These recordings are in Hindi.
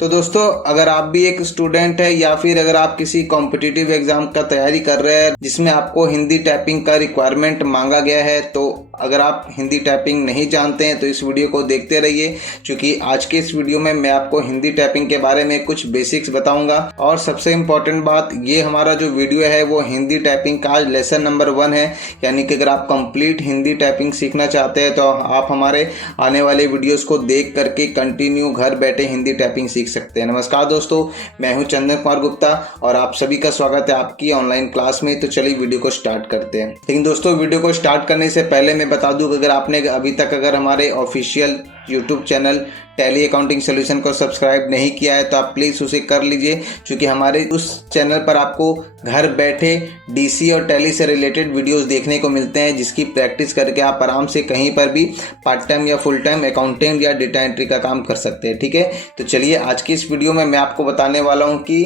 तो दोस्तों, अगर आप भी एक स्टूडेंट है या फिर अगर आप किसी कॉम्पिटिटिव एग्जाम का तैयारी कर रहे हैं जिसमें आपको हिंदी टाइपिंग का रिक्वायरमेंट मांगा गया है, तो अगर आप हिंदी टाइपिंग नहीं जानते हैं तो इस वीडियो को देखते रहिए, क्योंकि आज के इस वीडियो में मैं आपको हिंदी टाइपिंग के बारे में कुछ बेसिक्स बताऊंगा। और सबसे इम्पोर्टेंट बात, ये हमारा जो वीडियो है वो हिंदी टाइपिंग का लेसन नंबर 1 है, यानी कि अगर आप कंप्लीट हिंदी टाइपिंग सीखना चाहते हैं तो आप हमारे आने वाले वीडियोस को देख करके कंटिन्यू घर बैठे हिंदी टाइपिंग सीख सकते हैं। नमस्कार दोस्तों, मैं हूं चंदन कुमार गुप्ता और आप सभी का स्वागत है आपकी ऑनलाइन क्लास में। तो चलिए वीडियो को स्टार्ट करते हैं। लेकिन दोस्तों, वीडियो को स्टार्ट करने से पहले मैं बता दूं कि अगर आपने अभी तक अगर हमारे official YouTube channel tally accounting solution को सब्सक्राइब नहीं किया है तो आप प्लीज़ उसे कर लीजिए, क्योंकि हमारे उस चैनल पर आपको घर बैठे डीसी और टैली से रिलेटेड वीडियोस देखने को मिलते हैं, जिसकी प्रैक्टिस करके आप आराम से कहीं पर भी पार्ट टाइम या फुल टाइम अकाउंटिंग या डेटा एंट्री का काम कर सकते हैं। ठीक है, तो चलिए आज की इस वीडियो में मैं आपको बताने वाला हूँ कि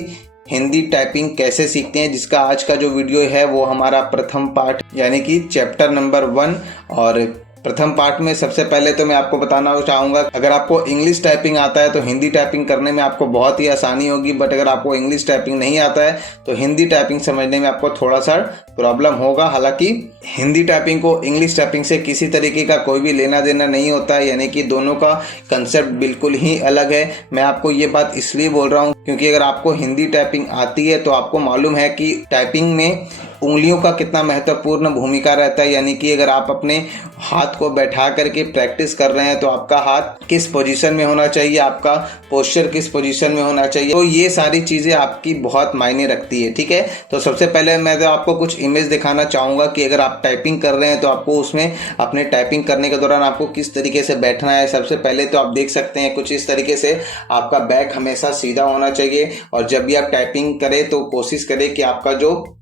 हिंदी टाइपिंग कैसे सीखते हैं, जिसका आज का जो वीडियो है वो हमारा प्रथम पार्ट यानी कि चैप्टर नंबर 1। और प्रथम पार्ट में सबसे पहले तो मैं आपको बताना चाहूँगा, अगर आपको इंग्लिश टाइपिंग आता है तो हिंदी टाइपिंग करने में आपको बहुत ही आसानी होगी, बट अगर आपको इंग्लिश टाइपिंग नहीं आता है तो हिंदी टाइपिंग समझने में आपको थोड़ा सा प्रॉब्लम होगा। हालांकि हिंदी टाइपिंग को इंग्लिश टाइपिंग से किसी तरीके का कोई भी लेना देना नहीं होता है, यानी कि दोनों का कंसेप्ट बिल्कुल ही अलग है। मैं आपको ये बात इसलिए बोल रहा हूँ क्योंकि अगर आपको हिंदी टाइपिंग आती है तो आपको मालूम है कि टाइपिंग में उंगलियों का कितना महत्वपूर्ण भूमिका रहता है, यानी कि अगर आप अपने हाथ को बैठा करके प्रैक्टिस कर रहे हैं तो आपका हाथ किस पोजीशन में होना चाहिए, आपका पोस्चर किस पोजीशन में होना चाहिए, तो ये सारी चीज़ें आपकी बहुत मायने रखती है। ठीक है, तो सबसे पहले मैं तो आपको कुछ इमेज दिखाना चाहूँगा कि अगर आप टाइपिंग कर रहे हैं तो आपको उसमें अपने टाइपिंग करने के दौरान आपको किस तरीके से बैठना है। सबसे पहले तो आप देख सकते हैं कुछ इस तरीके से आपका बैक हमेशा सीधा होना चाहिए, और जब भी आप टाइपिंग करें तो कोशिश करें कि आपका जो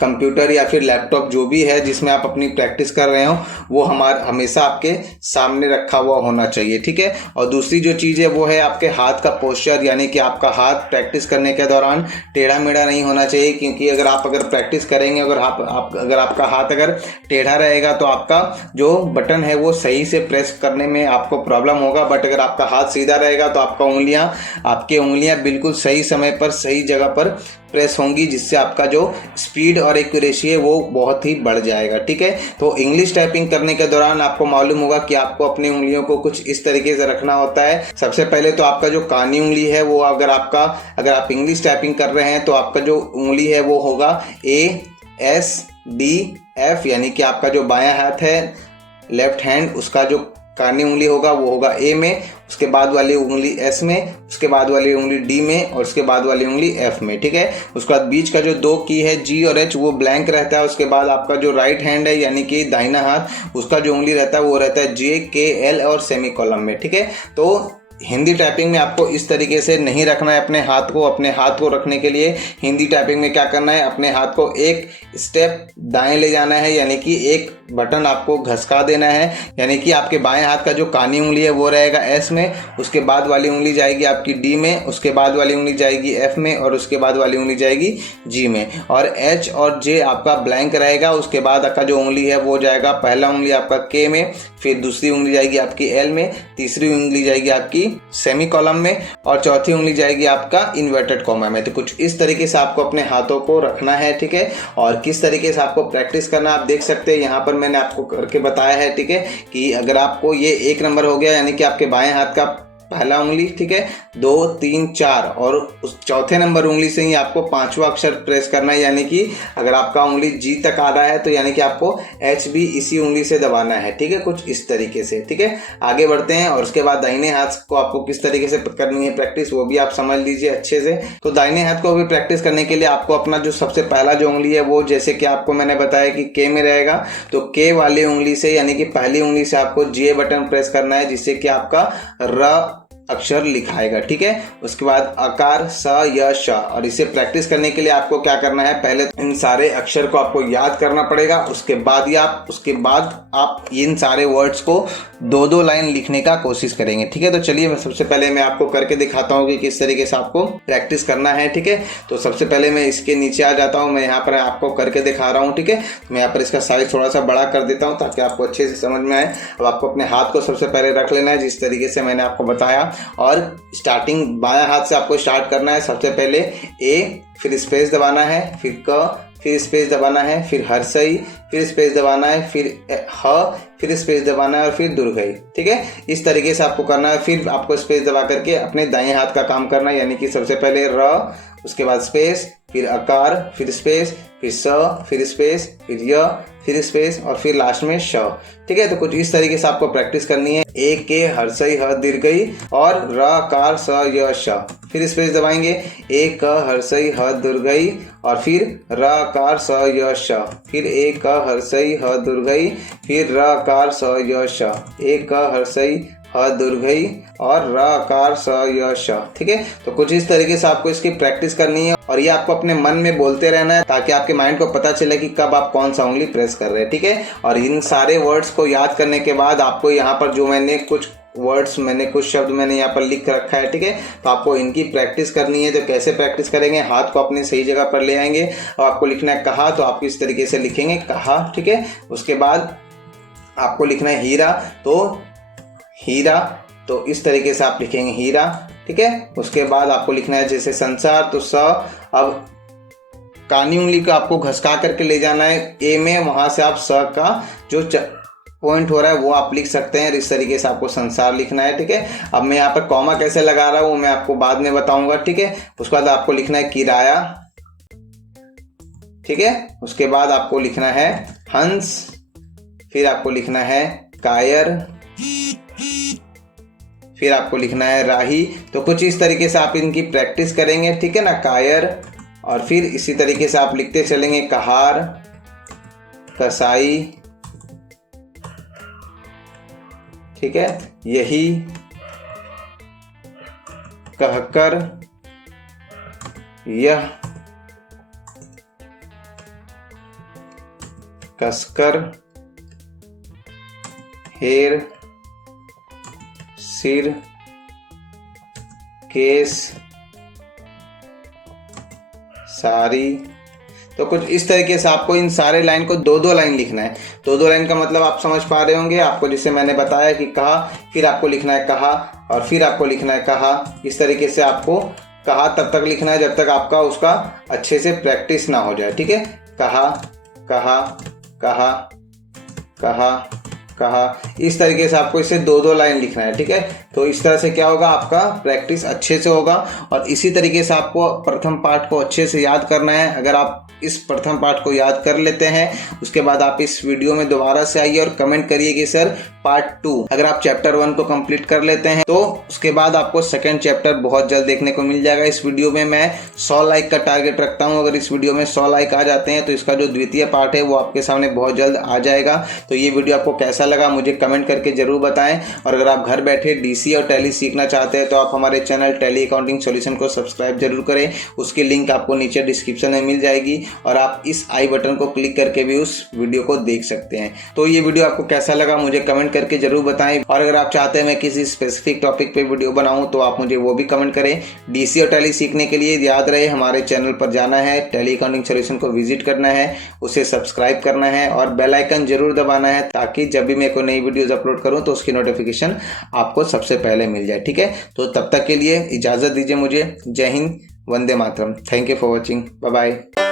कंप्यूटर या फिर लैपटॉप जो भी है जिसमें आप अपनी प्रैक्टिस कर रहे हो वो हमेशा आपके सामने रखा हुआ होना चाहिए। ठीक है, और दूसरी जो चीज़ है वो है आपके हाथ का पोस्चर, यानी कि आपका हाथ प्रैक्टिस करने के दौरान टेढ़ा मेढ़ा नहीं होना चाहिए, क्योंकि अगर प्रैक्टिस करेंगे अगर आपका हाथ अगर टेढ़ा रहेगा तो आपका जो बटन है वो सही से प्रेस करने में आपको प्रॉब्लम होगा। बट अगर आपका हाथ सीधा रहेगा तो आपकी उंगलियां बिल्कुल सही समय पर सही जगह पर प्रेस होंगी, जिससे आपका जो स्पीड और एक्यूरेसी है वो बहुत ही बढ़ जाएगा। ठीक है, तो इंग्लिश टाइपिंग करने के दौरान आपको मालूम होगा कि आपको अपनी उंगलियों को कुछ इस तरीके से रखना होता है। सबसे पहले तो आपका जो कानी उंगली है वो अगर आप इंग्लिश टाइपिंग कर रहे हैं तो आपका जो उंगली है वो होगा ASDF, यानी कि आपका जो बायां हाथ है लेफ्ट हैंड, उसका जो कानी उंगली होगा वो होगा A में, उसके बाद वाली उंगली S में, उसके बाद वाली उंगली D में और उसके बाद वाली उंगली F में। ठीक है, उसके बाद बीच का जो 2 की है G और H वो ब्लैंक रहता है। उसके बाद आपका जो राइट हैंड है यानी कि दाहिना हाथ, उसका जो उंगली रहता है वो रहता है J, K, L और सेमी कॉलम में। ठीक है, तो हिंदी टाइपिंग में आपको इस तरीके से नहीं रखना है अपने हाथ को रखने के लिए हिंदी टाइपिंग में क्या करना है, अपने हाथ को एक स्टेप दाएं ले जाना है, यानी कि एक बटन आपको घसका देना है, यानी कि आपके बाएं हाथ का जो कानी उंगली है वो रहेगा S में, उसके बाद वाली उंगली जाएगी आपकी D में, उसके बाद वाली उंगली जाएगी F में और उसके बाद वाली उंगली जाएगी G में, और H और J आपका ब्लैंक रहेगा। उसके बाद आपका जो उंगली है वो जाएगा, पहला उंगली आपका K में, फिर दूसरी उंगली जाएगी आपकी L में, तीसरी उंगली जाएगी आपकी सेमी कॉलम में और चौथी उंगली जाएगी आपका इन्वर्टेड कॉमा में। तो कुछ इस तरीके से आपको अपने हाथों को रखना है। ठीक है, और किस तरीके से आपको प्रैक्टिस करना आप देख सकते हैं, यहाँ पर मैंने आपको करके बताया है। ठीक है, कि अगर आपको ये 1 नंबर हो गया, यानी कि आपके बाएं हाथ का पहला उंगली, ठीक है, 2, 3, 4 और उस चौथे नंबर उंगली से ही आपको 5वां अक्षर प्रेस करना है, यानी कि अगर आपका उंगली G तक आ रहा है तो यानी कि आपको H भी इसी उंगली से दबाना है। ठीक है, कुछ इस तरीके से। ठीक है, आगे बढ़ते हैं और उसके बाद दाहिने हाथ को आपको किस तरीके से करनी है प्रैक्टिस वो भी आप समझ लीजिए अच्छे से। तो दाहिने हाथ को भी प्रैक्टिस करने के लिए आपको अपना जो सबसे पहला जो उंगली है वो, जैसे कि आपको मैंने बताया कि K में रहेगा, तो K वाली उंगली से यानी कि पहली उंगली से आपको J बटन प्रेस करना है, जिससे कि आपका र अक्षर लिखाएगा। ठीक है, उसके बाद आकार स या श, और इसे प्रैक्टिस करने के लिए आपको क्या करना है, पहले इन सारे अक्षर को आपको याद करना पड़ेगा, उसके बाद आप इन सारे वर्ड्स को 2-2 लाइन लिखने का कोशिश करेंगे। ठीक है, तो चलिए सबसे पहले मैं आपको करके दिखाता हूँ कि किस तरीके से आपको प्रैक्टिस करना है। ठीक है, तो सबसे पहले मैं इसके नीचे आ जाता हूँ, मैं यहाँ पर आपको करके दिखा रहा हूँ। ठीक है, मैं यहाँ पर इसका साइज थोड़ा सा बड़ा कर देता हूँ ताकि आपको अच्छे से समझ में आए। अब आपको अपने हाथ को सबसे पहले रख लेना है जिस तरीके से मैंने आपको बताया, और स्टार्टिंग बाएं हाथ से आपको स्टार्ट करना है। सबसे पहले ए, फिर स्पेस दबाना है, फिर क, फिर स्पेस दबाना है, फिर हर्षई, फिर स्पेस दबाना है, फिर ह, फिर स्पेस दबाना है और फिर दुर्गई। ठीक है, इस तरीके से आपको करना है। फिर आपको स्पेस दबा करके अपने दाएं हाथ का काम करना है, यानी कि सबसे पहले र, उसके बाद स्पेस, फिर अकार, फिर स्पेस, फिर स, फिर स्पेस, फिर य, फिर स्पेस और फिर लास्ट में श। ठीक है, तो कुछ इस तरीके से आपको प्रैक्टिस करनी है। ए के हर्षई ह दीर्घई और र कार स य श। फिर स्पेस दबाएंगे, ए क हर्षई ह दीर्घई और फिर र कार स य श। फिर ए क हर्षई ह दीर्घई, फिर र कार स य श। ए क हर्षई ह दीर्घई और र कार स य श। ठीक है, तो कुछ इस तरीके से आपको इसकी प्रैक्टिस करनी है और ये आपको अपने मन में बोलते रहना है ताकि आपके माइंड को पता चले कि कब आप कौन सा उंगली प्रेस कर रहे हैं। ठीक है, और इन सारे वर्ड्स को याद करने के बाद आपको यहाँ पर जो कुछ शब्द मैंने यहाँ पर लिख रखा है। ठीक है, तो आपको इनकी प्रैक्टिस करनी है। तो कैसे प्रैक्टिस करेंगे, हाथ को अपनी सही जगह पर ले आएंगे और आपको लिखना है कहा, तो आप इस तरीके से लिखेंगे कहा। ठीक है, उसके बाद आपको लिखना है हीरा, तो हीरा, तो इस तरीके से आप लिखेंगे हीरा। ठीक है, उसके बाद आपको लिखना है जैसे संसार, तो स। अब कानी उंगली को आपको घसका करके ले जाना है ए में, वहां से आप स का जो पॉइंट हो रहा है वो आप लिख सकते हैं। इस तरीके से आपको संसार लिखना है। ठीक है, अब मैं यहाँ पर कॉमा कैसे लगा रहा हूँ वो मैं आपको बाद में बताऊंगा। ठीक है, उसके बाद आपको लिखना है किराया। ठीक है, उसके बाद आपको लिखना है हंस, फिर आपको लिखना है कायर, फिर आपको लिखना है राही। तो कुछ इस तरीके से आप इनकी प्रैक्टिस करेंगे। ठीक है ना, कायर, और फिर इसी तरीके से आप लिखते चलेंगे कहार, कसाई। ठीक है, यही, कहकर, यह, कसकर, हेर, सिर, केस, सारी। तो कुछ इस तरीके से आपको इन सारे लाइन को दो दो लाइन लिखना है। दो दो लाइन का मतलब आप समझ पा रहे होंगे आपको, जिसे मैंने बताया कि कहा, फिर आपको लिखना है कहा और फिर आपको लिखना है कहा। इस तरीके से आपको कहा तब तक लिखना है जब तक आपका उसका अच्छे से प्रैक्टिस ना हो जाए। ठीक है, कहा, कहा, कहा, कहा, कहा, इस तरीके से आपको इसे दो दो लाइन लिखना है। ठीक है, तो इस तरह से क्या होगा, आपका प्रैक्टिस अच्छे से होगा। और इसी तरीके से आपको प्रथम पाठ को अच्छे से याद करना है। अगर आप इस प्रथम पाठ को याद कर लेते हैं, उसके बाद आप इस वीडियो में दोबारा से आइए और कमेंट करिए कि सर पार्ट 2। अगर आप चैप्टर 1 को कंप्लीट कर लेते हैं तो उसके बाद आपको सेकंड चैप्टर बहुत जल्द देखने को मिल जाएगा। इस वीडियो में मैं 100 लाइक का टारगेट रखता हूं। अगर इस वीडियो में 100 लाइक आ जाते हैं तो इसका जो द्वितीय पार्ट है वो आपके सामने बहुत जल्द आ जाएगा। तो ये वीडियो आपको कैसा लगा मुझे कमेंट करके जरूर बताएं। और अगर आप घर बैठे डीसी और टैली सीखना चाहते हैं तो आप हमारे चैनल टैली अकाउंटिंग सॉल्यूशन को सब्सक्राइब जरूर करें। उसकी लिंक आपको नीचे डिस्क्रिप्शन में मिल जाएगी और आप इस आई बटन को क्लिक करके भी उस वीडियो को देख सकते हैं। तो ये वीडियो आपको कैसा लगा मुझे कमेंट करके जरूर बताएं। और अगर आप चाहते हैं मैं किसी स्पेसिफिक टॉपिक पे वीडियो बनाऊं तो आप मुझे वो भी कमेंट करें। डीसी और टैली सीखने के लिए याद रहे हमारे चैनल पर जाना है, टैली अकाउंटिंग सॉल्यूशन को विजिट करना है, उसे सब्सक्राइब करना है और बेल आइकन जरूर दबाना है ताकि जब भी मैं कोई नई वीडियोस अपलोड करूं तो उसकी नोटिफिकेशन आपको सबसे पहले मिल जाए। ठीक है, तो तब तक के लिए इजाजत दीजिए मुझे। जय हिंद, वंदे मातरम। Thank you for watching, bye bye.